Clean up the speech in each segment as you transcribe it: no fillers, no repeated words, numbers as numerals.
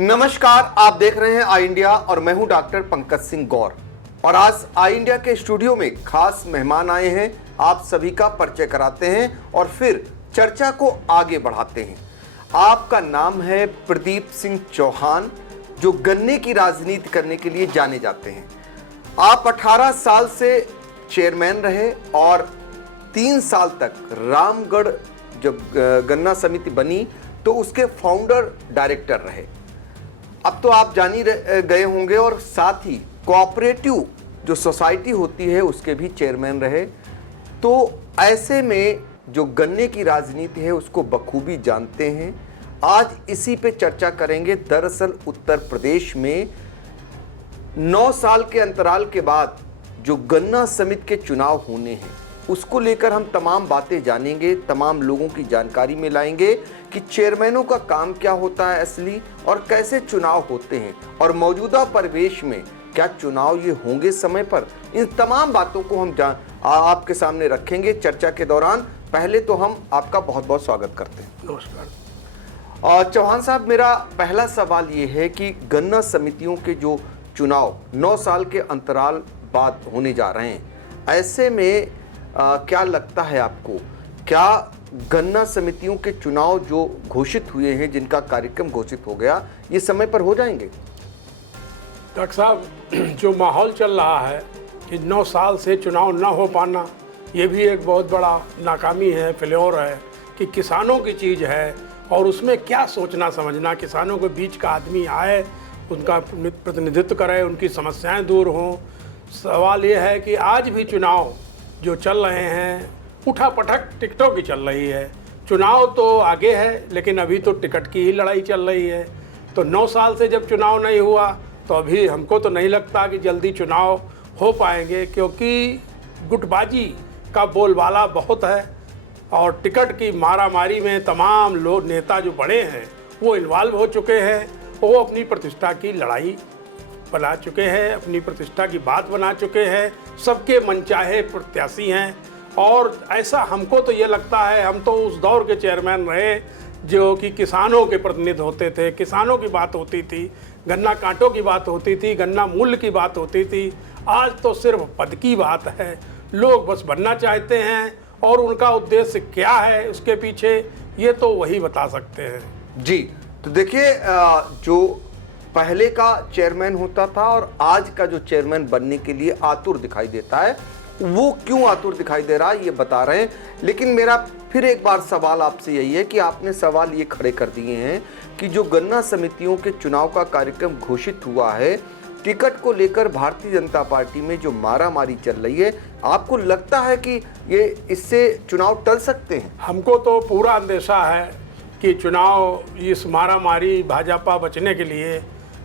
नमस्कार, आप देख रहे हैं आई इंडिया और मैं हूं डॉक्टर पंकज सिंह गौर। और आज आई इंडिया के स्टूडियो में खास मेहमान आए हैं। आप सभी का परिचय कराते हैं और फिर चर्चा को आगे बढ़ाते हैं। आपका नाम है प्रदीप सिंह चौहान, जो गन्ने की राजनीति करने के लिए जाने जाते हैं। आप 18 साल से चेयरमैन रहे और 3 साल तक रामगढ़ जब गन्ना समिति बनी तो उसके फाउंडर डायरेक्टर रहे। अब तो आप जान ही गए होंगे और साथ ही कोऑपरेटिव जो सोसाइटी होती है उसके भी चेयरमैन रहे। तो ऐसे में जो गन्ने की राजनीति है उसको बखूबी जानते हैं। आज इसी पे चर्चा करेंगे। दरअसल उत्तर प्रदेश में 9 साल के अंतराल के बाद जो गन्ना समिति के चुनाव होने हैं उसको लेकर हम तमाम बातें जानेंगे, तमाम लोगों की जानकारी में लाएंगे कि चेयरमैनों का काम क्या होता है असली और कैसे चुनाव होते हैं और मौजूदा परिवेश में क्या चुनाव ये होंगे समय पर। इन तमाम बातों को हम आपके सामने रखेंगे चर्चा के दौरान। पहले तो हम आपका बहुत बहुत स्वागत करते हैं। नमस्कार। चौहान साहब, मेरा पहला सवाल ये है कि गन्ना समितियों के जो चुनाव 9 साल के अंतराल बाद होने जा रहे हैं, ऐसे में क्या लगता है आपको, क्या गन्ना समितियों के चुनाव जो घोषित हुए हैं, जिनका कार्यक्रम घोषित हो गया, ये समय पर हो जाएंगे? डॉक्टर साहब, जो माहौल चल रहा है कि 9 साल से चुनाव न हो पाना, ये भी एक बहुत बड़ा नाकामी है, फेल्योर है कि किसानों की चीज़ है और उसमें क्या सोचना समझना। किसानों के बीच का आदमी आए, उनका प्रतिनिधित्व करे, उनकी समस्याएं दूर हों। सवाल ये है कि आज भी चुनाव जो चल रहे हैं उठा पटक टिकटों की चल रही है। चुनाव तो आगे है लेकिन अभी तो टिकट की ही लड़ाई चल रही है। तो 9 साल से जब चुनाव नहीं हुआ तो अभी हमको तो नहीं लगता कि जल्दी चुनाव हो पाएंगे, क्योंकि गुटबाजी का बोलबाला बहुत है और टिकट की मारामारी में तमाम लोग नेता जो बड़े हैं वो इन्वॉल्व हो चुके हैं। वो अपनी प्रतिष्ठा की लड़ाई बना चुके हैं, अपनी प्रतिष्ठा की बात बना चुके हैं, सबके मनचाहे प्रत्याशी हैं। और ऐसा हमको तो ये लगता है, हम तो उस दौर के चेयरमैन रहे जो कि किसानों के प्रतिनिधि होते थे, किसानों की बात होती थी, गन्ना कांटों की बात होती थी, गन्ना मूल्य की बात होती थी। आज तो सिर्फ पद की बात है। लोग बस बनना चाहते हैं और उनका उद्देश्य क्या है उसके पीछे, ये तो वही बता सकते हैं। जी, तो देखिए, जो पहले का चेयरमैन होता था और आज का जो चेयरमैन बनने के लिए आतुर दिखाई देता है, वो क्यों आतुर दिखाई दे रहा है ये बता रहे हैं। लेकिन मेरा फिर एक बार सवाल आपसे यही है कि आपने सवाल ये खड़े कर दिए हैं कि जो गन्ना समितियों के चुनाव का कार्यक्रम घोषित हुआ है, टिकट को लेकर भारतीय जनता पार्टी में जो मारामारी चल रही है, आपको लगता है कि ये इससे चुनाव टल सकते हैं? हमको तो पूरा अंदेशा है कि चुनाव इस मारामारी भाजपा बचने के लिए,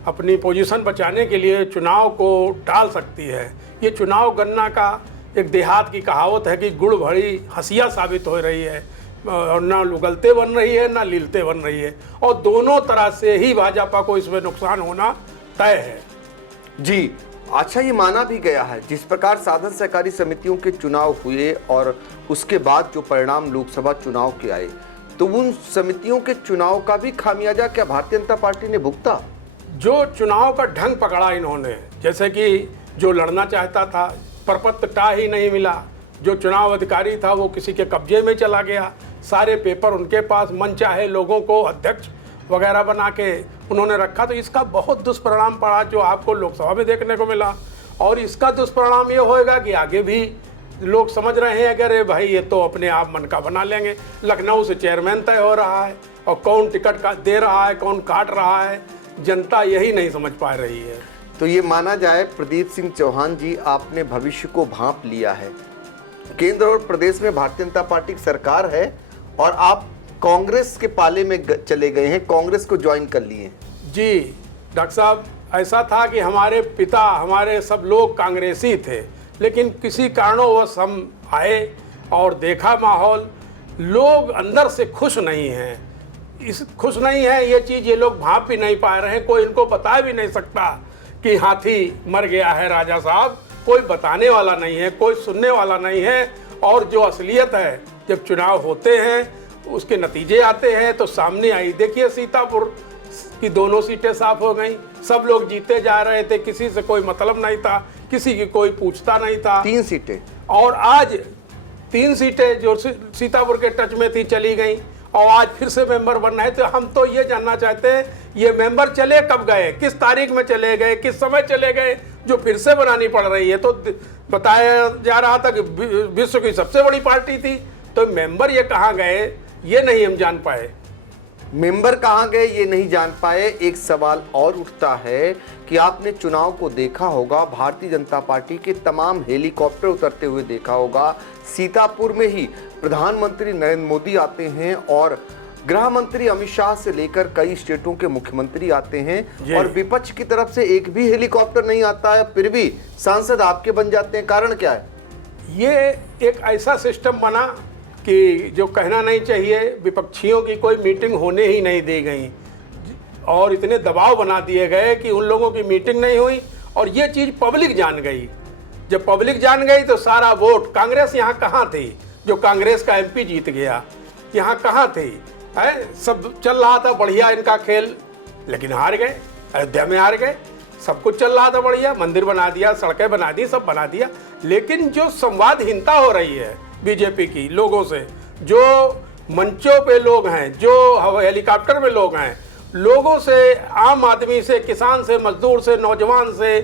अपनी पोजीशन बचाने के लिए चुनाव को टाल सकती है। ये चुनाव गन्ना का एक देहात की कहावत है कि गुड़ भरी हंसिया साबित हो रही है और ना लुगलते बन रही है ना लीलते बन रही है, और दोनों तरह से ही भाजपा को इसमें नुकसान होना तय है। जी, अच्छा, ये माना भी गया है जिस प्रकार साधन सहकारी समितियों के चुनाव हुए और उसके बाद जो परिणाम लोकसभा चुनाव के आए, तो उन समितियों के चुनाव का भी खामियाजा क्या भारतीय जनता पार्टी ने भुगता? जो चुनाव का ढंग पकड़ा इन्होंने, जैसे कि जो लड़ना चाहता था प्रपत्र टा ही नहीं मिला, जो चुनाव अधिकारी था वो किसी के कब्जे में चला गया, सारे पेपर उनके पास, मन चाहे लोगों को अध्यक्ष वगैरह बना के उन्होंने रखा। तो इसका बहुत दुष्परिणाम पड़ा जो आपको लोकसभा में देखने को मिला। और इसका दुष्परिणाम ये होएगा कि आगे भी लोग समझ रहे हैं अगर भाई ये तो अपने आप मन का बना लेंगे। लखनऊ से चेयरमैन तय हो रहा है और कौन टिकट का दे रहा है, कौन काट रहा है, जनता यही नहीं समझ पा रही है। तो ये माना जाए प्रदीप सिंह चौहान जी, आपने भविष्य को भांप लिया है। केंद्र और प्रदेश में भारतीय जनता पार्टी की सरकार है और आप कांग्रेस के पाले में चले गए हैं, कांग्रेस को ज्वाइन कर लिए। जी डॉक्टर साहब, ऐसा था कि हमारे पिता, हमारे सब लोग कांग्रेसी थे, लेकिन किसी कारणोंवश हम आए और देखा माहौल, लोग अंदर से खुश नहीं हैं। खुश नहीं है ये चीज़ ये लोग भाप भी नहीं पा रहे हैं। कोई इनको बता भी नहीं सकता कि हाथी मर गया है राजा साहब, कोई बताने वाला नहीं है, कोई सुनने वाला नहीं है। और जो असलियत है, जब चुनाव होते हैं उसके नतीजे आते हैं तो सामने आई। देखिए सीतापुर कि दोनों सीटें साफ हो गई, सब लोग जीते जा रहे थे, किसी से कोई मतलब नहीं था, किसी की कोई पूछता नहीं था। 3 सीटें और आज 3 सीटें जो सीतापुर के टच में थी चली गई और आज फिर से मेंबर बनना है। तो हम तो ये जानना चाहते हैं ये मेंबर चले कब गए, किस तारीख में चले गए, किस समय चले गए, जो फिर से बनानी पड़ रही है। तो बताया जा रहा था कि विश्व की सबसे बड़ी पार्टी थी, तो मेंबर ये कहाँ गए ये नहीं हम जान पाए। मेंबर कहाँ गए ये नहीं जान पाए। एक सवाल और उठता है कि आपने चुनाव को देखा होगा, भारतीय जनता पार्टी के तमाम हेलीकॉप्टर उतरते हुए देखा होगा। सीतापुर में ही प्रधानमंत्री नरेंद्र मोदी आते हैं और गृह मंत्री अमित शाह से लेकर कई स्टेटों के मुख्यमंत्री आते हैं और विपक्ष की तरफ से एक भी हेलीकॉप्टर नहीं आता है, फिर भी सांसद आपके बन जाते हैं। कारण क्या है? ये एक ऐसा सिस्टम बना कि जो कहना नहीं चाहिए, विपक्षियों की कोई मीटिंग होने ही नहीं दी गई और इतने दबाव बना दिए गए कि उन लोगों की मीटिंग नहीं हुई और ये चीज़ पब्लिक जान गई। जब पब्लिक जान गई तो सारा वोट, कांग्रेस यहाँ कहाँ थी, जो कांग्रेस का एमपी जीत गया यहाँ कहाँ थी, है सब चल रहा था बढ़िया इनका खेल, लेकिन हार गए, अयोध्या में हार गए। सब कुछ चल रहा था बढ़िया, मंदिर बना दिया, सड़कें बना दी, सब बना दिया, लेकिन जो संवादहीनता हो रही है बीजेपी की लोगों से, जो मंचों पे लोग हैं, जो हेलीकॉप्टर में लोग हैं, लोगों से, आम आदमी से, किसान से, मजदूर से, नौजवान से,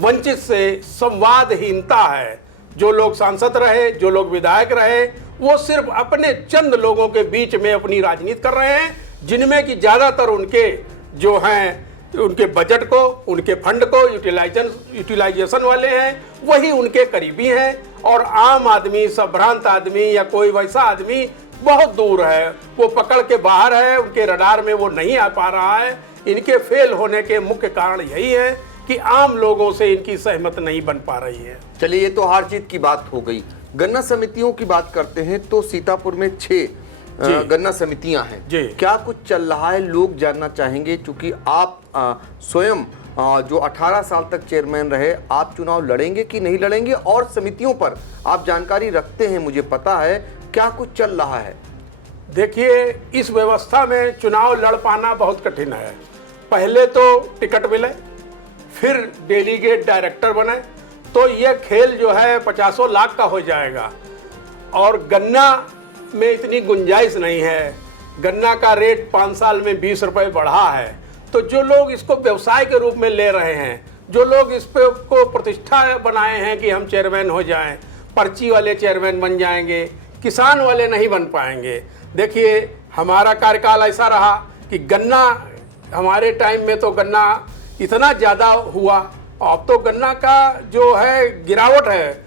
वंचित से संवादहीनता है। जो लोग सांसद रहे, जो लोग विधायक रहे, वो सिर्फ अपने चंद लोगों के बीच में अपनी राजनीति कर रहे हैं, जिनमें कि ज़्यादातर उनके जो हैं, उनके बजट को, उनके फंड को यूटिलाइजेशन वाले हैं, वही उनके करीबी हैं और आम आदमी, संभ्रांत आदमी या कोई वैसा आदमी बहुत दूर है, वो पकड़ के बाहर है, उनके रडार में वो नहीं आ पा रहा है। इनके फेल होने के मुख्य कारण यही है कि आम लोगों से इनकी सहमत नहीं बन पा रही है। चलिए, ये तो हार जीत की बात हो गई। गन्ना समितियों की बात करते हैं तो सीतापुर में 6 गन्ना समितियां हैं। क्या कुछ चल रहा है, लोग जानना चाहेंगे, क्योंकि आप स्वयं जो 18 साल तक चेयरमैन रहे, आप चुनाव लड़ेंगे कि नहीं लड़ेंगे और समितियों पर आप जानकारी रखते हैं, मुझे पता है। क्या कुछ चल रहा है? देखिए, इस व्यवस्था में चुनाव लड़ पाना बहुत कठिन है। पहले तो टिकट मिले, फिर डेलीगेट डायरेक्टर बने, तो ये खेल जो है 50 लाख का हो जाएगा और गन्ना में इतनी गुंजाइश नहीं है। गन्ना का रेट 5 साल में 20 रुपए बढ़ा है, तो जो लोग इसको व्यवसाय के रूप में ले रहे हैं, जो लोग इस पे को प्रतिष्ठा बनाए हैं कि हम चेयरमैन हो जाएं, पर्ची वाले चेयरमैन बन जाएंगे, किसान वाले नहीं बन पाएंगे। देखिए, हमारा कार्यकाल ऐसा रहा कि गन्ना, हमारे टाइम में तो गन्ना इतना ज़्यादा हुआ, अब तो गन्ना का जो है गिरावट है,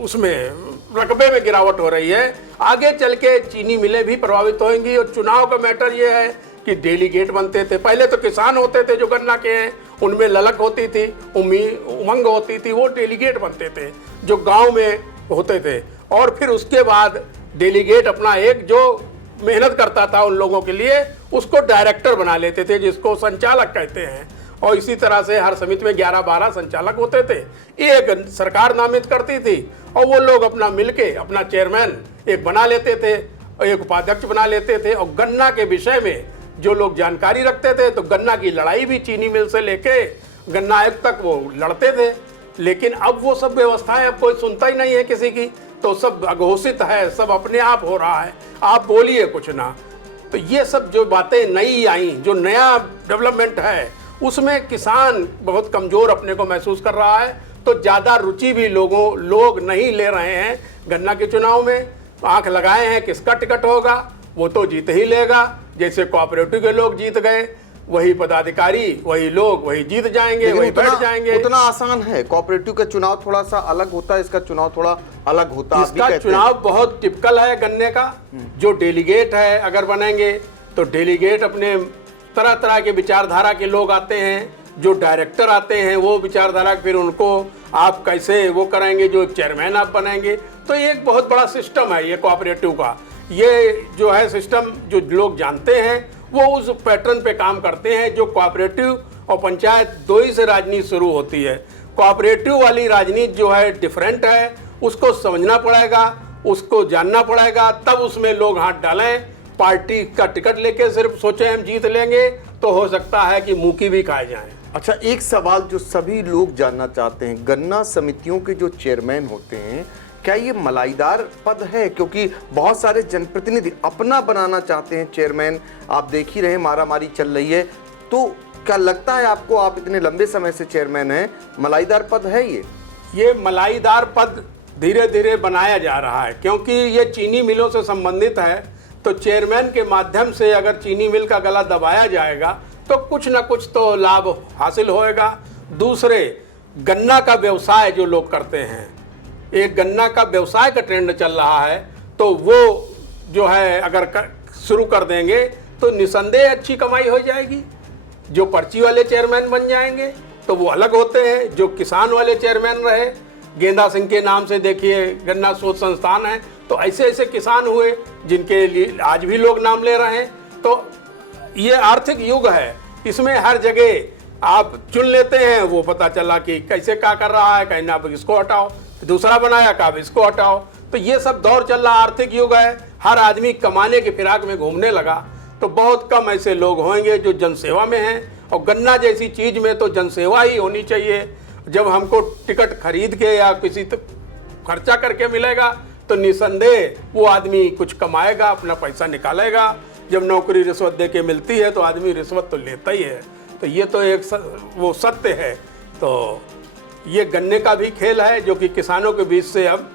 उसमें रकबे में गिरावट हो रही है। आगे चल के चीनी मिलें भी प्रभावित होंगी और चुनाव का मैटर ये है कि डेलीगेट बनते थे। पहले तो किसान होते थे जो गन्ना के हैं, उनमें ललक होती थी, उमंग होती थी, वो डेलीगेट बनते थे जो गांव में होते थे। और फिर उसके बाद डेलीगेट अपना एक जो मेहनत करता था उन लोगों के लिए, उसको डायरेक्टर बना लेते थे, जिसको संचालक कहते हैं। और इसी तरह से हर समिति में 11-12 संचालक होते थे, एक सरकार नामित करती थी और वो लोग अपना मिलके अपना चेयरमैन एक बना लेते थे, एक उपाध्यक्ष बना लेते थे। और गन्ना के विषय में जो लोग जानकारी रखते थे, तो गन्ना की लड़ाई भी चीनी मिल से लेके गन्ना आयुक्त तक वो लड़ते थे। लेकिन अब वो सब व्यवस्थाएं अब कोई सुनता ही नहीं है किसी की, तो सब अघोषित है, सब अपने आप हो रहा है, आप बोलिए कुछ ना। तो ये सब जो बातें नई आई, जो नया डेवलपमेंट है, उसमें किसान बहुत कमज़ोर अपने को महसूस कर रहा है। तो ज़्यादा रुचि भी लोग नहीं ले रहे हैं गन्ना के चुनाव में। आंख लगाए हैं किसका टिकट होगा, वो तो जीत ही लेगा। जैसे कोऑपरेटिव के लोग जीत गए, वही पदाधिकारी, वही लोग, वही जीत जाएंगे, वही बैठ जाएंगे। उतना आसान है? कोऑपरेटिव का चुनाव थोड़ा सा अलग होता है, इसका चुनाव थोड़ा अलग होता है। इसका चुनाव बहुत टिपिकल है गन्ने का। जो डेलीगेट है, अगर बनेंगे तो डेलीगेट अपने तरह तरह के विचारधारा के लोग आते हैं। जो डायरेक्टर आते हैं वो विचारधारा, फिर उनको आप कैसे वो करेंगे, जो चेयरमैन आप बनेंगे। तो ये एक बहुत बड़ा सिस्टम है ये कोऑपरेटिव का। ये जो है सिस्टम, जो लोग जानते हैं वो उस पैटर्न पे काम करते हैं। जो कोऑपरेटिव और पंचायत दो ही से राजनीति शुरू होती है। कोऑपरेटिव वाली राजनीति जो है डिफरेंट है, उसको समझना पड़ेगा, उसको जानना पड़ेगा, तब उसमें लोग हाथ डालें। पार्टी का टिकट लेके सिर्फ सोचे हम जीत लेंगे, तो हो सकता है कि मुंह की भी खाए जाएं। अच्छा, एक सवाल जो सभी लोग जानना चाहते हैं, गन्ना समितियों के जो चेयरमैन होते हैं, क्या ये मलाईदार पद है? क्योंकि बहुत सारे जनप्रतिनिधि अपना बनाना चाहते हैं चेयरमैन। आप देख ही रहे मारामारी चल रही है, तो क्या लगता है आपको, आप इतने लंबे समय से चेयरमैन हैं, मलाईदार पद है ये मलाईदार पद धीरे धीरे बनाया जा रहा है, क्योंकि ये चीनी मिलों से संबंधित है। तो चेयरमैन के माध्यम से अगर चीनी मिल का गला दबाया जाएगा तो कुछ ना कुछ तो लाभ हासिल होएगा। दूसरे, गन्ना का व्यवसाय जो लोग करते हैं, एक गन्ना का व्यवसाय का ट्रेंड चल रहा है, तो वो जो है अगर शुरू कर देंगे तो निसंदेह अच्छी कमाई हो जाएगी। जो पर्ची वाले चेयरमैन बन जाएंगे तो वो अलग होते हैं। जो किसान वाले चेयरमैन रहे, गेंदा सिंह के नाम से देखिए गन्ना शोध संस्थान है, तो ऐसे ऐसे किसान हुए जिनके लिए आज भी लोग नाम ले रहे हैं। तो ये आर्थिक युग है, इसमें हर जगह आप चुन लेते हैं, वो पता चला कि कैसे क्या कर रहा है, कहना अब इसको हटाओ, दूसरा बनाया का अब इसको हटाओ। तो ये सब दौर चल रहा, आर्थिक युग है, हर आदमी कमाने के फिराक में घूमने लगा। तो बहुत कम ऐसे लोग होंगे जो जनसेवा में हैं, और गन्ना जैसी चीज में तो जनसेवा ही होनी चाहिए। जब हमको टिकट खरीद के या किसी तो खर्चा करके मिलेगा तो निसंदेह वो आदमी कुछ कमाएगा, अपना पैसा निकालेगा। जब नौकरी रिश्वत दे के मिलती है तो आदमी रिश्वत तो लेता ही है। तो ये तो एक वो सत्य है। तो ये गन्ने का भी खेल है जो कि किसानों के बीच से अब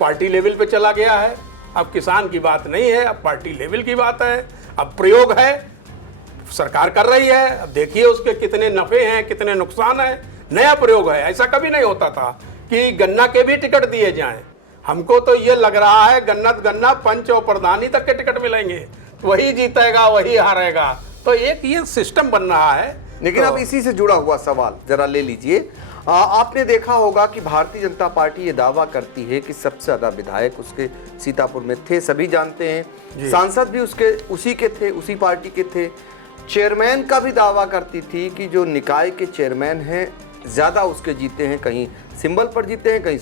पार्टी लेवल पे चला गया है। अब किसान की बात नहीं है, अब पार्टी लेवल की बात है। अब प्रयोग है, सरकार कर रही है, अब देखिए उसके कितने नफे हैं, कितने नुकसान है। नया प्रयोग है, ऐसा कभी नहीं होता था कि गन्ना के भी टिकट दिए जाएं। हमको तो ये लग रहा है गन्ना पंच और प्रधानी तक के टिकट मिलेंगे, वही जीतेगा वही हारेगा। तो एक ये सिस्टम बन रहा है। लेकिन तो अब इसी से जुड़ा हुआ सवाल जरा ले लीजिए। आपने देखा होगा कि भारतीय जनता पार्टी ये दावा करती है कि सबसे ज्यादा विधायक उसके सीतापुर में थे, सभी जानते हैं, सांसद भी उसी के थे, उसी पार्टी के थे। चेयरमैन का भी दावा करती थी कि जो निकाय के चेयरमैन हैं ज्यादा उसके जीते हैं, कहीं सिंबल पर जीते हैं, कहीं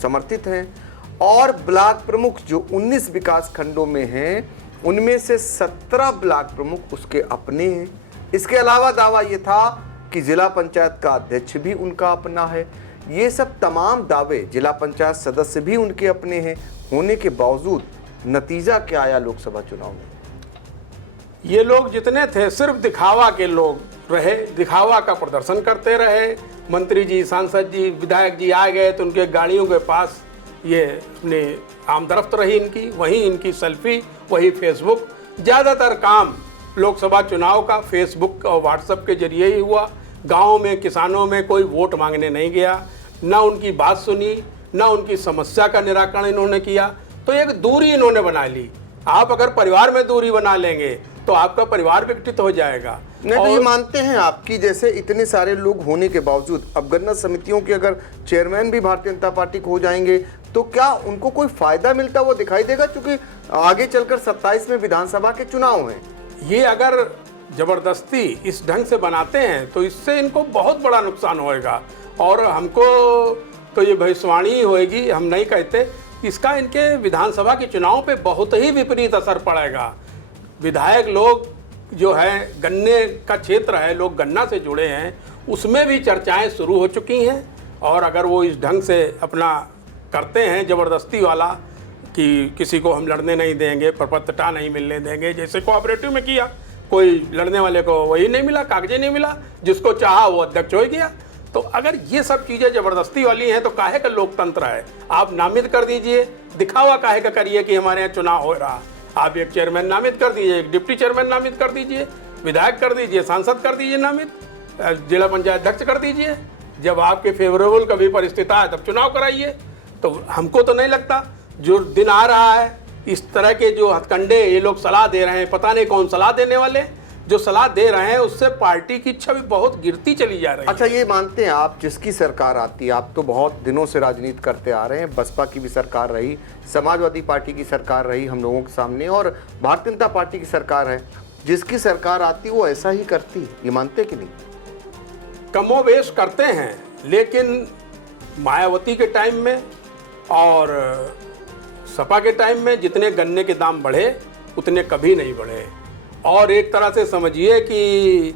समर्थित हैं। और ब्लॉक प्रमुख जो 19 विकास खंडों में हैं, उनमें से 17 ब्लॉक प्रमुख उसके अपने हैं। इसके अलावा दावा ये था कि जिला पंचायत का अध्यक्ष भी उनका अपना है। ये सब तमाम दावे, जिला पंचायत सदस्य भी उनके अपने हैं, होने के बावजूद नतीजा क्या आया लोकसभा चुनाव में? ये लोग जितने थे सिर्फ दिखावा के लोग रहे, दिखावा का प्रदर्शन करते रहे। मंत्री जी, सांसद जी, विधायक जी आ गए तो उनके गाड़ियों के पास ये अपने आमदरफ्त रही इनकी, वहीं इनकी सेल्फी, वही फेसबुक। ज़्यादातर काम लोकसभा चुनाव का फेसबुक और व्हाट्सएप के जरिए ही हुआ। गाँव में किसानों में कोई वोट मांगने नहीं गया, ना उनकी बात सुनी, ना उनकी समस्या का निराकरण इन्होंने किया। तो एक दूरी इन्होंने बना ली। आप अगर परिवार में दूरी बना लेंगे तो आपका परिवार विकटित हो जाएगा। नहीं तो ये मानते हैं आपकी जैसे इतने सारे लोग होने के बावजूद अब गन्ना समितियों के अगर चेयरमैन भी भारतीय जनता पार्टी को हो जाएंगे तो क्या उनको कोई फायदा मिलता वो दिखाई देगा? क्योंकि आगे चलकर 27 में विधानसभा के चुनाव हैं। ये अगर जबरदस्ती इस ढंग से बनाते हैं तो इससे इनको बहुत बड़ा नुकसान होएगा। और हमको तो ये भविष्यवाणी होएगी, हम नहीं कहते, इसका इनके विधानसभा के चुनाव पे बहुत ही विपरीत असर पड़ेगा। विधायक लोग जो है, गन्ने का क्षेत्र है, लोग गन्ना से जुड़े हैं, उसमें भी चर्चाएं शुरू हो चुकी हैं। और अगर वो इस ढंग से अपना करते हैं ज़बरदस्ती वाला कि किसी को हम लड़ने नहीं देंगे, प्रपत्रता नहीं मिलने देंगे, जैसे कोऑपरेटिव में किया, कोई लड़ने वाले को वही नहीं मिला, कागजे नहीं मिला, जिसको चाहा वो अध्यक्ष हो गया। तो अगर ये सब चीज़ें ज़बरदस्ती वाली हैं तो काहे का लोकतंत्र है? आप नामित कर दीजिए, दिखावा काहे का करिए कि हमारे यहाँ चुनाव हो रहा। आप एक चेयरमैन नामित कर दीजिए, एक डिप्टी चेयरमैन नामित कर दीजिए, विधायक कर दीजिए, सांसद कर दीजिए नामित, जिला पंचायत अध्यक्ष कर दीजिए। जब आपके फेवरेबल कभी परिस्थिति आए तब चुनाव कराइए। तो हमको तो नहीं लगता जो दिन आ रहा है, इस तरह के जो हथकंडे ये लोग सलाह दे रहे हैं, पता नहीं कौन सलाह देने वाले, जो सलाह दे रहे हैं उससे पार्टी की छवि बहुत गिरती चली जा रही है। अच्छा, ये मानते हैं आप जिसकी सरकार आती है, आप तो बहुत दिनों से राजनीति करते आ रहे हैं, बसपा की भी सरकार रही, समाजवादी पार्टी की सरकार रही हम लोगों के सामने, और भारतीय जनता पार्टी की सरकार है, जिसकी सरकार आती वो ऐसा ही करती है, ये मानते कि नहीं? कमोवेश करते हैं, लेकिन मायावती के टाइम में और सपा के टाइम में जितने गन्ने के दाम बढ़े उतने कभी नहीं बढ़े। और एक तरह से समझिए कि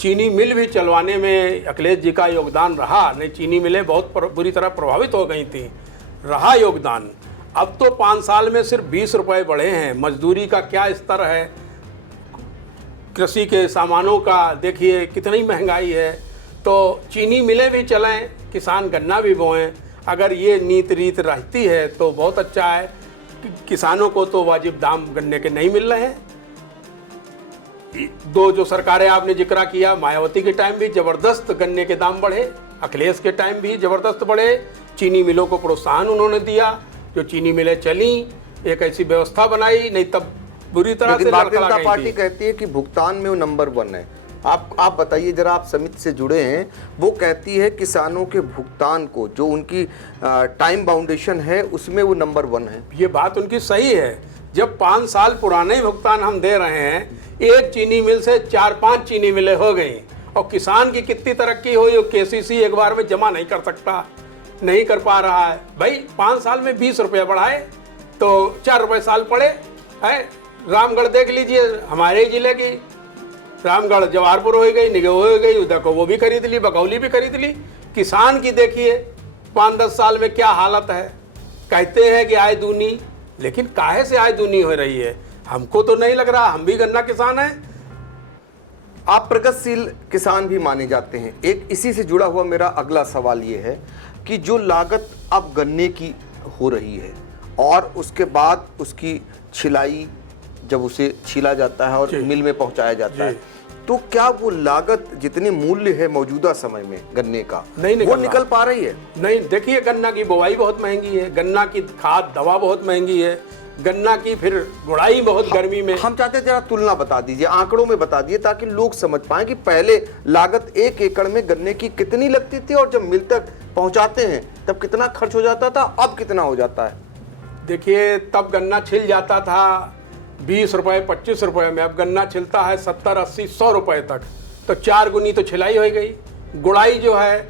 चीनी मिल भी चलवाने में अखिलेश जी का योगदान रहा, नहीं चीनी मिलें बहुत बुरी तरह प्रभावित हो गई थी, रहा योगदान। अब तो 5 साल में सिर्फ 20 रुपए बढ़े हैं। मजदूरी का क्या स्तर है, कृषि के सामानों का देखिए कितनी महंगाई है। तो चीनी मिलें भी चलें, किसान गन्ना भी बोएं, अगर ये नीत रीत रहती है तो बहुत अच्छा है। किसानों को तो वाजिब दाम गन्ने के नहीं मिल रहे हैं। दो जो सरकारें आपने जिक्र किया, मायावती के टाइम भी ज़बरदस्त गन्ने के दाम बढ़े, अखिलेश के टाइम भी ज़बरदस्त बढ़े। चीनी मिलों को प्रोत्साहन उन्होंने दिया, जो चीनी मिलें चली, एक ऐसी व्यवस्था बनाई, नहीं तब बुरी तरह से भारतीय लड़खड़ा जनता गई पार्टी थी। कहती है कि भुगतान में वो नंबर 1 है। आप बताइए जरा, आप समिति से जुड़े हैं। वो कहती है किसानों के भुगतान को, जो उनकी टाइम बाउंडेशन है, उसमें वो नंबर 1 है। ये बात उनकी सही है। जब 5 साल पुराने भुगतान हम दे रहे हैं, एक चीनी मिल से 4-5 चीनी मिलें हो गई, और किसान की कितनी तरक्की हुई, केसीसी एक बार में जमा नहीं कर सकता, नहीं कर पा रहा है। भाई 5 साल में 20 रुपये बढ़ाए तो 4 रुपये साल पड़े है। रामगढ़ देख लीजिए, हमारे जिले की रामगढ़ जवाहरपुर हो गई, निगो हो गई, उधर को वो भी खरीद ली, बकौली भी खरीद ली। किसान की देखिए 5-10 साल में क्या हालत है। कहते हैं कि आय दूनी, लेकिन काहे से आय दूनी हो रही है, हमको तो नहीं लग रहा। हम भी गन्ना किसान हैं। आप प्रगतिशील किसान भी माने जाते हैं। एक इसी से जुड़ा हुआ मेरा अगला सवाल ये है कि जो लागत अब गन्ने की हो रही है और उसके बाद उसकी छिलाई, जब उसे छीला जाता है और मिल में पहुंचाया जाता है, तो क्या वो लागत जितने मूल्य है मौजूदा समय में गन्ने का, वो निकल पा रही है? नहीं, देखिए गन्ना की बुवाई बहुत महंगी है, गन्ना की खाद दवा बहुत महंगी है, गन्ना की फिर गुड़ाई बहुत गर्मी में। हम चाहते हैं जरा तुलना बता दीजिए, आंकड़ों में बता दीजिए, ताकि लोग समझ पाएं कि पहले लागत 1 एकड़ में गन्ने की कितनी लगती थी और जब मिल तक पहुंचाते हैं तब कितना खर्च हो जाता था, अब कितना हो जाता है। देखिए तब गन्ना छिल जाता था 20 रुपये 25 रुपये में, अब गन्ना छिलता है 70 80 100 रुपये तक, तो 4 गुनी तो छिलाई हो गई। गुड़ाई जो है,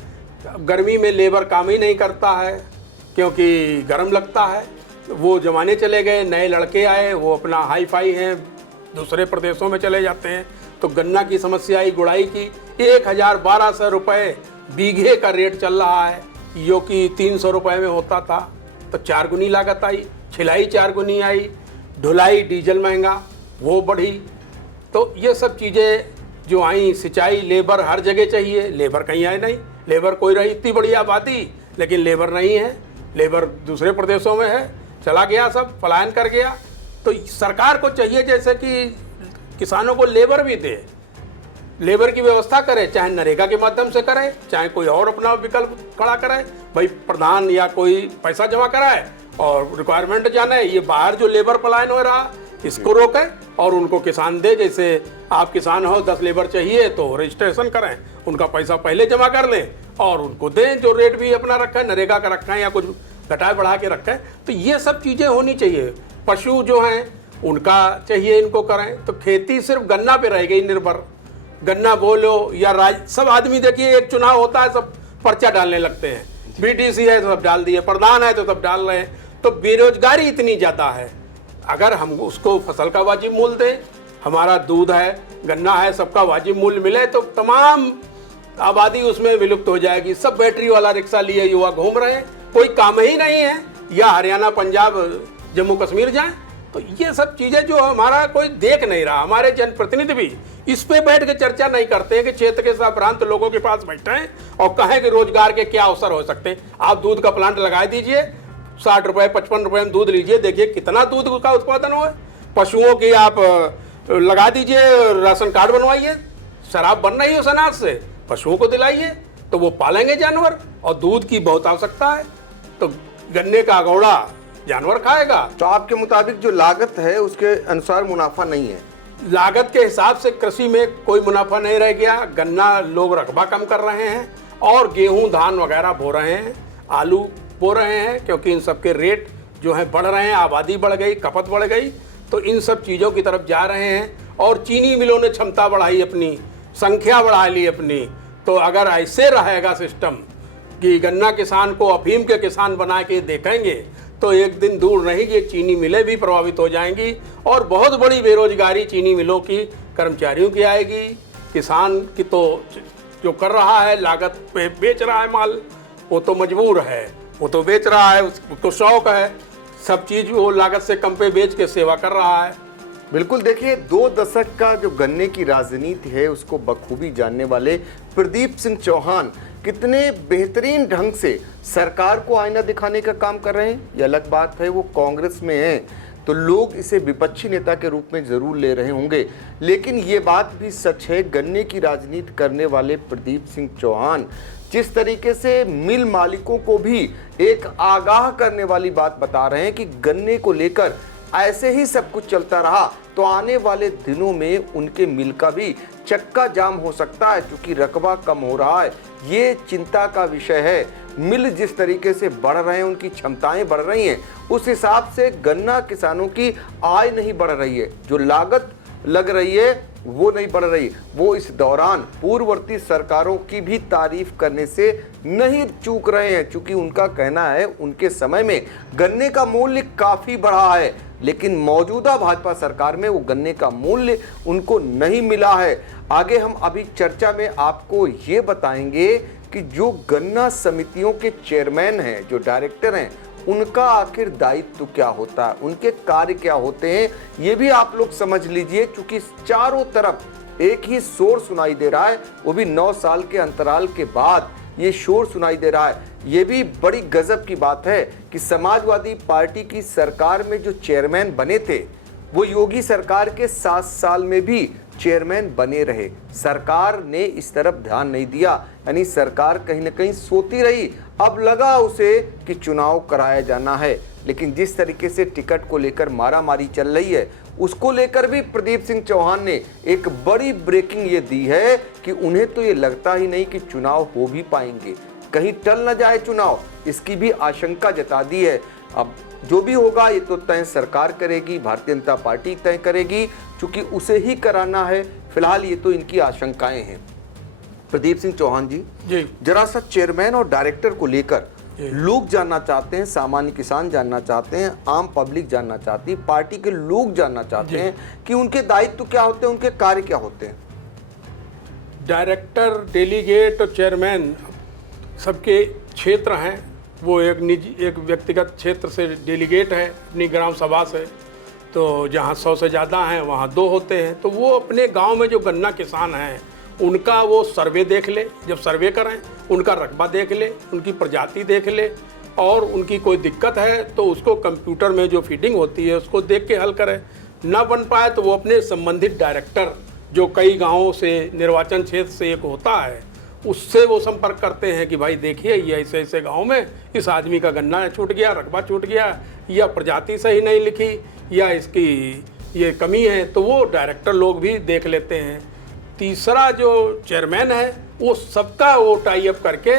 गर्मी में लेबर काम ही नहीं करता है क्योंकि गर्म लगता है। वो जमाने चले गए, नए लड़के आए, वो अपना हाई फाई हैं, दूसरे प्रदेशों में चले जाते हैं, तो गन्ना की समस्या आई। गुड़ाई की 1000-1200 रुपये बीघे का रेट चल रहा है, जो कि 300 रुपये में होता था, तो 4 गुनी लागत आई। छिलाई 4 गुनी आई, ढुलाई डीजल महंगा वो बढ़ी। तो ये सब चीज़ें जो आई, सिंचाई, लेबर हर जगह चाहिए, लेबर कहीं आए नहीं। लेबर कोई रही, इतनी बड़ी आबादी, लेकिन लेबर नहीं है, लेबर दूसरे प्रदेशों में है, चला गया, सब पलायन कर गया। तो सरकार को चाहिए जैसे कि किसानों को लेबर भी दे, लेबर की व्यवस्था करे, चाहे नरेगा के माध्यम से करे, चाहे कोई और अपना विकल्प खड़ा करे। भाई प्रधान या कोई पैसा जमा कराए और रिक्वायरमेंट जाने, ये बाहर जो लेबर पलायन हो रहा इसको रोके और उनको किसान दे। जैसे आप किसान हो, 10 लेबर चाहिए तो रजिस्ट्रेशन करें, उनका पैसा पहले जमा कर लें और उनको दें, जो रेट भी अपना रखा है, नरेगा का रखा है या कुछ घटाए बढ़ा के रखा है। तो ये सब चीज़ें होनी चाहिए। पशु जो हैं उनका चाहिए, इनको करें। तो खेती सिर्फ गन्ना पे रह गई निर्भर, गन्ना बोलो या सब आदमी देखिए, एक चुनाव होता है सब पर्चा डालने लगते हैं, बीटीसी है तो सब डाल दिए, प्रधान है तो सब डाल रहे हैं। तो बेरोजगारी इतनी ज़्यादा है। अगर हम उसको फसल का वाजिब मूल्य दें, हमारा दूध है, गन्ना है, सबका वाजिब मूल्य मिले, तो तमाम आबादी उसमें विलुप्त हो जाएगी। सब बैटरी वाला रिक्शा लिए युवा घूम रहे हैं, कोई काम ही नहीं है, या हरियाणा, पंजाब, जम्मू कश्मीर जाएं। तो ये सब चीज़ें जो हमारा कोई देख नहीं रहा, हमारे जनप्रतिनिधि भी इस पे बैठ के चर्चा नहीं करते हैं कि क्षेत्र के संभ्रांत लोगों के पास बैठे हैं और कहें कि रोजगार के क्या अवसर हो सकते हैं। आप दूध का प्लांट लगा दीजिए, 60 रुपये 55 रुपये में दूध लीजिए, देखिए कितना दूध का उत्पादन हो। पशुओं की आप लगा दीजिए, राशन कार्ड बनवाइए, शराब बन रही है उस अनाज से, पशुओं को दिलाइए तो वो पालेंगे जानवर, और दूध की बहुत आवश्यकता है, तो गन्ने का अगौड़ा जानवर खाएगा। तो आपके मुताबिक जो लागत है उसके अनुसार मुनाफा नहीं है? लागत के हिसाब से कृषि में कोई मुनाफा नहीं रह गया। गन्ना लोग रकबा कम कर रहे हैं और गेहूं धान वगैरह बो रहे हैं, आलू बो रहे हैं, क्योंकि इन सब के रेट जो है बढ़ रहे हैं, आबादी बढ़ गई, खपत बढ़ गई, तो इन सब चीज़ों की तरफ जा रहे हैं। और चीनी मिलों ने क्षमता बढ़ाई अपनी, संख्या बढ़ा ली अपनी। तो अगर ऐसे रहेगा सिस्टम कि गन्ना किसान को अफीम के किसान बना के देखेंगे, तो एक दिन दूर नहीं ये चीनी मिलें भी प्रभावित हो जाएंगी और बहुत बड़ी बेरोजगारी चीनी मिलों की कर्मचारियों की आएगी। किसान की तो जो कर रहा है लागत पे बेच रहा है माल, वो तो मजबूर है, वो तो बेच रहा है, उसको शौक है, सब चीज़ वो लागत से कम पे बेच के सेवा कर रहा है। बिल्कुल, देखिए 2 दशक का जो गन्ने की राजनीति है उसको बखूबी जानने वाले प्रदीप सिंह चौहान कितने बेहतरीन ढंग से सरकार को आईना दिखाने का काम कर रहे हैं। ये अलग बात है वो कांग्रेस में हैं तो लोग इसे विपक्षी नेता के रूप में जरूर ले रहे होंगे, लेकिन ये बात भी सच है गन्ने की राजनीति करने वाले प्रदीप सिंह चौहान जिस तरीके से मिल मालिकों को भी एक आगाह करने वाली बात बता रहे हैं कि गन्ने को लेकर ऐसे ही सब कुछ चलता रहा तो आने वाले दिनों में उनके मिल का भी चक्का जाम हो सकता है, क्योंकि रकबा कम हो रहा है। ये चिंता का विषय है। मिल जिस तरीके से बढ़ रहे हैं, उनकी क्षमताएं बढ़ रही हैं, उस हिसाब से गन्ना किसानों की आय नहीं बढ़ रही है, जो लागत लग रही है वो नहीं बढ़ रही। वो इस दौरान पूर्ववर्ती सरकारों की भी तारीफ करने से नहीं चूक रहे हैं, क्योंकि उनका कहना है उनके समय में गन्ने का मूल्य काफ़ी बढ़ा है, लेकिन मौजूदा भाजपा सरकार में वो गन्ने का मूल्य उनको नहीं मिला है। आगे हम अभी चर्चा में आपको ये बताएंगे कि जो गन्ना समितियों के चेयरमैन हैं, जो डायरेक्टर हैं, उनका आखिर दायित्व क्या होता है, उनके कार्य क्या होते हैं, ये भी आप लोग समझ लीजिए, क्योंकि चारों तरफ एक ही शोर सुनाई दे रहा है, वो भी 9 साल के अंतराल के बाद ये शोर सुनाई दे रहा है। ये भी बड़ी गजब की बात है कि समाजवादी पार्टी की सरकार में जो चेयरमैन बने थे वो योगी सरकार के 7 साल में भी चेयरमैन बने रहे। सरकार ने इस तरफ ध्यान नहीं दिया, यानी सरकार कहीं ना कहीं सोती रही। अब लगा उसे कि चुनाव कराया जाना है, लेकिन जिस तरीके से टिकट को लेकर मारामारी चल रही है उसको लेकर भी प्रदीप सिंह चौहान ने एक बड़ी ब्रेकिंग ये दी है कि उन्हें तो ये लगता ही नहीं कि चुनाव हो भी पाएंगे, कहीं टल न जाए चुनाव, इसकी भी आशंका जता दी है। अब जो भी होगा ये तो तय सरकार करेगी, भारतीय जनता पार्टी तय करेगी, क्योंकि उसे ही कराना है। फिलहाल ये तो इनकी आशंकाएं हैं। प्रदीप सिंह चौहान जी जरा सा चेयरमैन और डायरेक्टर को लेकर लोग जानना चाहते हैं, सामान्य किसान जानना चाहते हैं, आम पब्लिक जानना चाहती है, पार्टी के लोग जानना चाहते हैं कि उनके दायित्व क्या होते हैं, उनके कार्य क्या होते हैं। डायरेक्टर, डेलीगेट और चेयरमैन सबके क्षेत्र हैं। वो एक निजी, एक व्यक्तिगत क्षेत्र से डेलीगेट है अपनी ग्राम सभा से, तो जहाँ 100 से ज़्यादा हैं वहाँ 2 होते हैं। तो वो अपने गांव में जो गन्ना किसान हैं उनका वो सर्वे देख ले, जब सर्वे करें उनका रकबा देख ले, उनकी प्रजाति देख ले, और उनकी कोई दिक्कत है तो उसको कंप्यूटर में जो फीडिंग होती है उसको देख के हल करें। ना बन पाए तो वो अपने संबंधित डायरेक्टर, जो कई गाँवों से निर्वाचन क्षेत्र से एक होता है, उससे वो संपर्क करते हैं कि भाई देखिए ये ऐसे ऐसे गांव में इस आदमी का गन्ना छूट गया, रकबा छूट गया, या प्रजाति सही नहीं लिखी, या इसकी ये कमी है, तो वो डायरेक्टर लोग भी देख लेते हैं। तीसरा जो चेयरमैन है वो सबका वो टाई अप करके,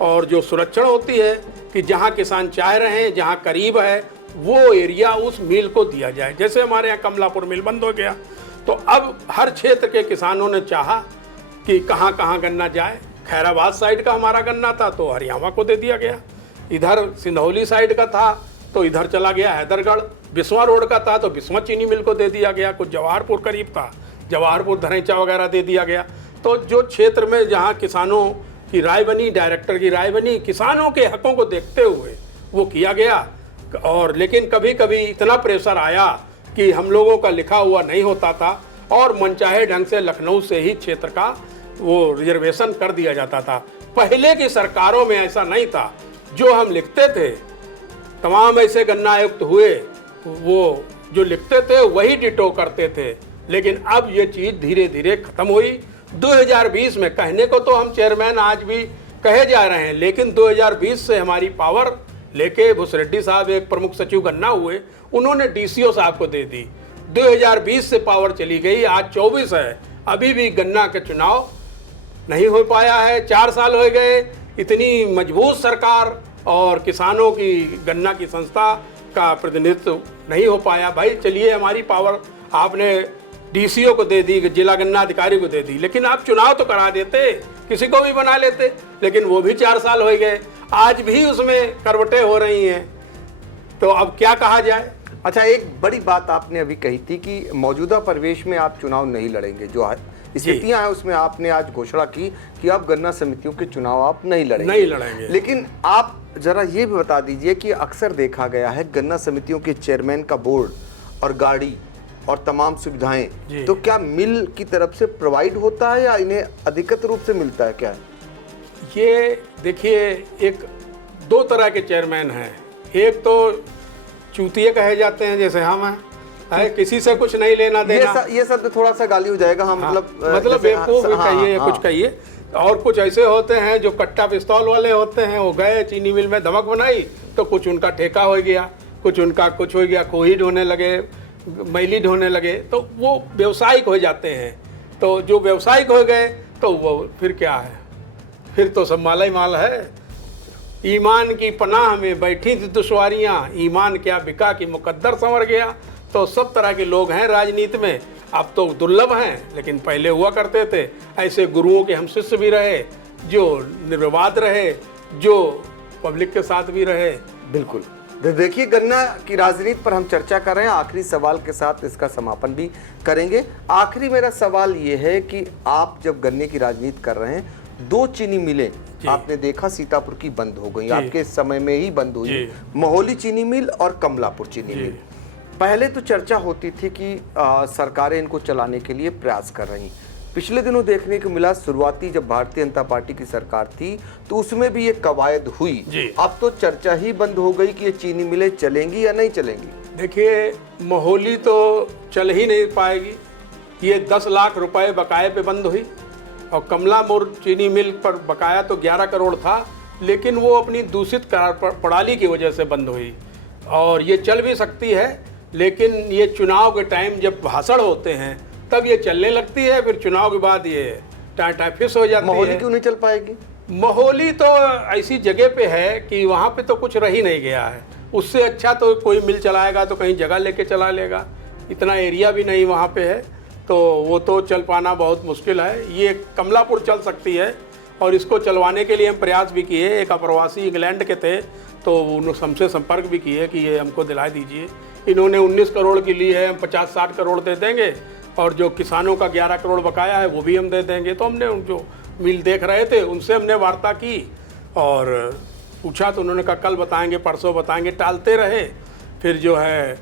और जो सुरक्षण होती है कि जहाँ किसान चाह रहे हैं, जहाँ करीब है वो एरिया उस मिल को दिया जाए। जैसे हमारे यहाँ कमलापुर मिल बंद हो गया, तो अब हर क्षेत्र के किसानों ने चाहा कि कहाँ कहाँ गन्ना जाए। खैराबाद साइड का हमारा गन्ना था तो हरियाणा को दे दिया गया, इधर सिंधौली साइड का था तो इधर चला गया हैदरगढ़, बिस्वा रोड का था तो बिस्वा चीनी मिल को दे दिया गया, कुछ जवाहरपुर करीब था, जवाहरपुर धरैचा वगैरह दे दिया गया। तो जो क्षेत्र में जहाँ किसानों की राय बनी, डायरेक्टर की राय बनी, किसानों के हकों को देखते हुए वो किया गया। और लेकिन कभी कभी इतना प्रेशर आया कि हम लोगों का लिखा हुआ नहीं होता था और मनचाहे ढंग से लखनऊ से ही क्षेत्र का वो रिजर्वेशन कर दिया जाता था। पहले की सरकारों में ऐसा नहीं था, जो हम लिखते थे, तमाम ऐसे गन्ना आयुक्त हुए वो जो लिखते थे वही डिटो करते थे। लेकिन अब ये चीज़ धीरे धीरे खत्म हुई। 2020 में, कहने को तो हम चेयरमैन आज भी कहे जा रहे हैं, लेकिन 2020 से हमारी पावर लेके भुसरेड्डी साहब एक प्रमुख सचिव गन्ना हुए, उन्होंने डीसीओ साहब को दे दी। 2020 से पावर चली गई, आज 24 है, अभी भी गन्ना का चुनाव नहीं हो पाया है। 4 साल हो गए, इतनी मजबूत सरकार और किसानों की गन्ना की संस्था का प्रतिनिधित्व नहीं हो पाया। भाई चलिए, हमारी पावर आपने डीसीओ को दे दी, जिला गन्ना अधिकारी को दे दी, लेकिन आप चुनाव तो करा देते, किसी को भी बना लेते, लेकिन वो भी 4 साल हो गए, आज भी उसमें करवटें हो रही हैं। तो अब क्या कहा जाए। अच्छा, एक बड़ी बात आपने अभी कही थी कि मौजूदा परिवेश में आप चुनाव नहीं लड़ेंगे, जो स्थितियां हैं उसमें आपने आज घोषणा की कि आप गन्ना समितियों के चुनाव आप नहीं लड़ेंगे। लेकिन आप जरा ये भी बता दीजिए कि अक्सर देखा गया है गन्ना समितियों के चेयरमैन का बोर्ड और गाड़ी और तमाम सुविधाएं तो क्या मिल की तरफ से प्रोवाइड होता है या इन्हें अधिकतर रूप से मिलता है, क्या है? ये देखिए, एक दो तरह के चेयरमैन हैं। एक तो चूतिए कहे जाते हैं जैसे हम हैं, किसी से कुछ नहीं लेना देना। ये शब्द थोड़ा सा गाली हो जाएगा। हाँ, मतलब बेवकूफ कहिए, कुछ कहिए। और कुछ ऐसे होते हैं जो कट्टा पिस्तौल वाले होते हैं, वो गए चीनी मिल में धमक बनाई तो कुछ उनका ठेका हो गया, कुछ उनका कुछ हो गया, कोही ढोने लगे, मैली ढोने लगे, तो वो व्यवसायिक हो जाते हैं। तो जो व्यवसायिक हो गए तो वो फिर क्या है, फिर तो सब माला ही माल है। ईमान की पनाह में बैठी थी दुश्वारियाँ, ईमान क्या बिका कि मुकद्दर संवर गया। तो सब तरह के लोग हैं राजनीति में। अब तो दुर्लभ हैं, लेकिन पहले हुआ करते थे। ऐसे गुरुओं के हम शिष्य भी रहे, जो निर्विवाद रहे, जो पब्लिक के साथ भी रहे। बिल्कुल। देखिए, गन्ना की राजनीति पर हम चर्चा कर रहे हैं। आखिरी सवाल के साथ इसका समापन भी करेंगे। आखिरी मेरा सवाल ये है कि आप जब गन्ने की राजनीति कर रहे हैं, दो चीनी मिलें आपने देखा सीतापुर की बंद हो गई, आपके समय में ही बंद हुई, महोली चीनी मिल और कमलापुर चीनी मिल। पहले तो चर्चा होती थी कि सरकारें इनको चलाने के लिए प्रयास कर रही। पिछले दिनों देखने को मिला, शुरुआती जब भारतीय जनता पार्टी की सरकार थी तो उसमें भी ये कवायद हुई। अब तो चर्चा ही बंद हो गई कि ये चीनी मिलें चलेंगी या नहीं चलेंगी। देखिए, महोली तो चल ही नहीं पाएगी। ये 10 लाख रुपए बकाये पे बंद हुई, और कमलापुर चीनी मिल पर बकाया तो 11 करोड़ था, लेकिन वो अपनी दूषित प्रणाली की वजह से बंद हुई। और ये चल भी सकती है, लेकिन ये चुनाव के टाइम जब भाषण होते हैं तब ये चलने लगती है, फिर चुनाव के बाद ये टाइफिस हो जाती है। महोली क्यों नहीं चल पाएगी? महोली तो ऐसी जगह पे है कि वहाँ पे तो कुछ रह ही नहीं गया है। उससे अच्छा तो कोई मिल चलाएगा तो कहीं जगह लेके चला लेगा, इतना एरिया भी नहीं वहाँ पे है, तो वो तो चल पाना बहुत मुश्किल है। ये कमलापुर चल सकती है, और इसको चलवाने के लिए हम प्रयास भी किए। एक अप्रवासी इंग्लैंड के थे, तो उन्होंने हमसे संपर्क भी किए कि ये हमको दिला दीजिए। इन्होंने 19 करोड़ की ली है, हम 50-60 करोड़ दे देंगे, और जो किसानों का 11 करोड़ बकाया है वो भी हम दे देंगे। तो हमने जो मिल देख रहे थे उनसे हमने वार्ता की और पूछा, तो उन्होंने कहा कल बताएंगे, परसों बताएंगे, टालते रहे। फिर जो है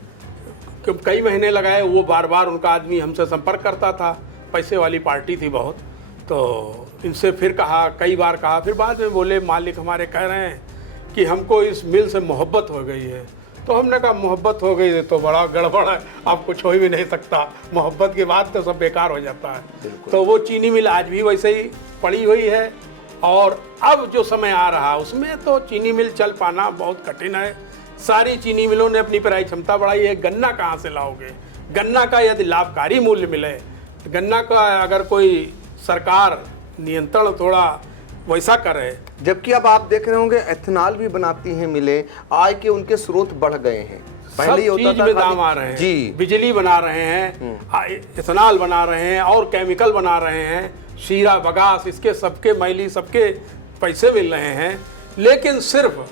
कई महीने लगाए, वो बार बार उनका आदमी हमसे संपर्क करता था, पैसे वाली पार्टी थी बहुत। तो इनसे फिर कहा, कई बार कहा, फिर बाद में बोले मालिक हमारे कह रहे हैं कि हमको इस मिल से मोहब्बत हो गई है। तो हमने कहा मोहब्बत हो गई तो बड़ा गड़बड़ है, अब कुछ हो ही नहीं सकता, मोहब्बत के बाद तो सब बेकार हो जाता है। तो वो चीनी मिल आज भी वैसे ही पड़ी हुई है, और अब जो समय आ रहा उसमें तो चीनी मिल चल पाना बहुत कठिन है। सारी चीनी मिलों ने अपनी पेराई क्षमता बढ़ाई है, गन्ना कहाँ से लाओगे? गन्ना का यदि लाभकारी मूल्य मिले, गन्ना का अगर कोई सरकार नियंत्रण थोड़ा वैसा करे। जबकि अब आप देख रहे होंगे एथेनॉल भी बनाती हैं मिलें, आय के उनके स्रोत बढ़ गए हैं। पहले ही होता था, में दाम आ रहे हैं जी, बिजली बना रहे हैं, एथेनॉल बना रहे हैं, और केमिकल बना रहे हैं, शीरा बगास, इसके सबके मैली सबके पैसे मिल रहे हैं। लेकिन सिर्फ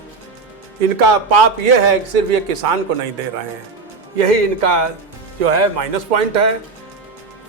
इनका पाप ये है कि सिर्फ ये किसान को नहीं दे रहे हैं, यही इनका जो है माइनस पॉइंट है,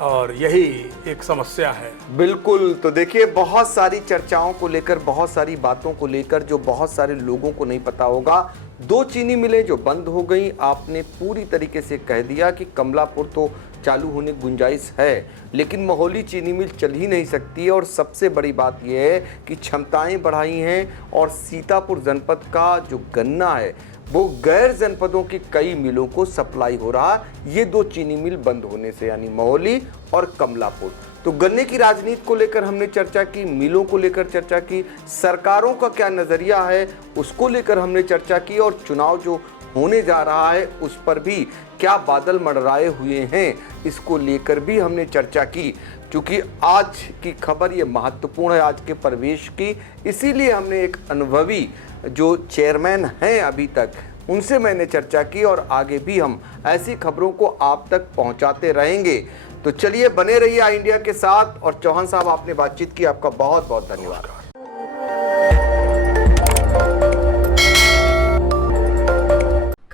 और यही एक समस्या है। बिल्कुल। तो देखिए, बहुत सारी चर्चाओं को लेकर, बहुत सारी बातों को लेकर जो बहुत सारे लोगों को नहीं पता होगा, दो चीनी मिलें जो बंद हो गई, आपने पूरी तरीके से कह दिया कि कमलापुर तो चालू होने की गुंजाइश है, लेकिन महोली चीनी मिल चल ही नहीं सकती है। और सबसे बड़ी बात यह है कि क्षमताएं बढ़ाई हैं, और सीतापुर जनपद का जो गन्ना है वो गैर जनपदों की कई मिलों को सप्लाई हो रहा, ये दो चीनी मिल बंद होने से, यानी महोली और कमलापुर। तो गन्ने की राजनीति को लेकर हमने चर्चा की, मिलों को लेकर चर्चा की, सरकारों का क्या नजरिया है उसको लेकर हमने चर्चा की, और चुनाव जो होने जा रहा है उस पर भी क्या बादल मंडराए हुए हैं इसको लेकर भी हमने चर्चा की। क्योंकि आज की खबर ये महत्वपूर्ण है आज के परिवेश की, इसीलिए हमने एक अनुभवी जो चेयरमैन हैं अभी तक उनसे मैंने चर्चा की, और आगे भी हम ऐसी खबरों को आप तक पहुंचाते रहेंगे। तो चलिए, बने रहिए आई इंडिया के साथ। और चौहान साहब, आपने बातचीत की, आपका बहुत बहुत धन्यवाद।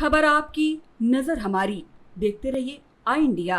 खबर आपकी, नजर हमारी। देखते रहिए आई इंडिया।